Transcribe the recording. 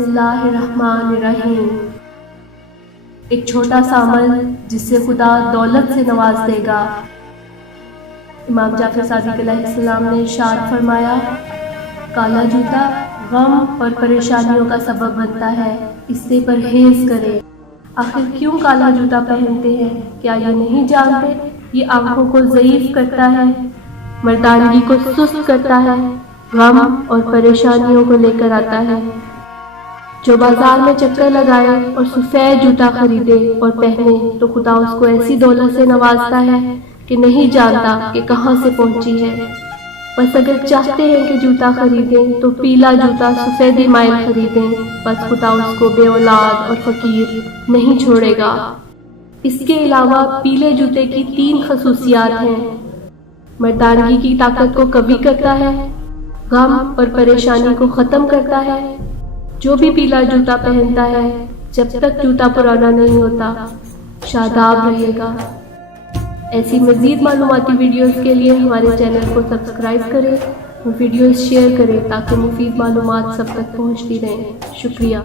بسم اللہ الرحمن الرحیم۔ ایک چھوٹا سا عمل جس سے خدا دولت سے نواز دے گا۔ امام جعفر صادق علیہ السلام نے ارشاد فرمایا، کالا جوتا غم اور پریشانیوں کا سبب بنتا ہے، اس سے پرہیز کرے۔ آخر کیوں کالا جوتا پہنتے ہیں؟ کیا یہ نہیں جانتے یہ آنکھوں کو ضعیف کرتا ہے، مردانگی کو سست کرتا ہے، غم اور پریشانیوں کو لے کر آتا ہے۔ جو بازار میں چکر لگائے اور سفید جوتا خریدے اور پہنے تو خدا اس کو ایسی دولت سے نوازتا ہے کہ نہیں جانتا کہ کہاں سے پہنچی ہے۔ بس اگر چاہتے ہیں کہ جوتا خریدیں تو پیلا جوتا سفیدی مائل خریدیں، بس خدا اس کو بے اولاد اور فقیر نہیں چھوڑے گا۔ اس کے علاوہ پیلے جوتے کی 3 خصوصیات ہیں۔ مردانگی کی طاقت کو قوی کرتا ہے، غم اور پریشانی کو ختم کرتا ہے۔ جو بھی پیلا جوتا پہنتا ہے جب تک جوتا پرانا نہیں ہوتا شاداب رہے گا۔ ایسی مزید معلوماتی ویڈیوز کے لیے ہمارے چینل کو سبسکرائب کریں اور ویڈیوز شیئر کریں تاکہ مفید معلومات سب تک پہنچتی رہیں۔ شکریہ۔